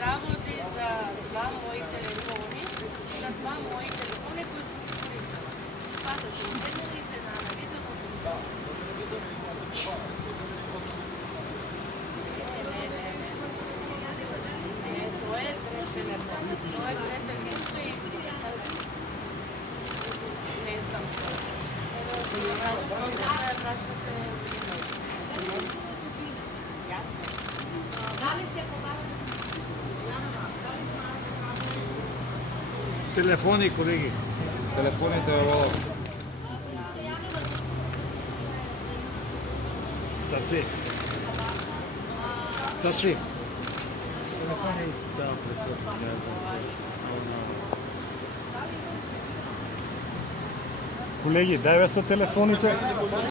Работи за два мои телефони, които користам. Това са се отседнали и се анализа по това. Не, това е трет телефон. Това е трет телефон и не знам що. Телефони, колеги. Телефоните е лово. Цаци. Цаци. Телефони. Чао, председател. Колеги, дай са телефоните.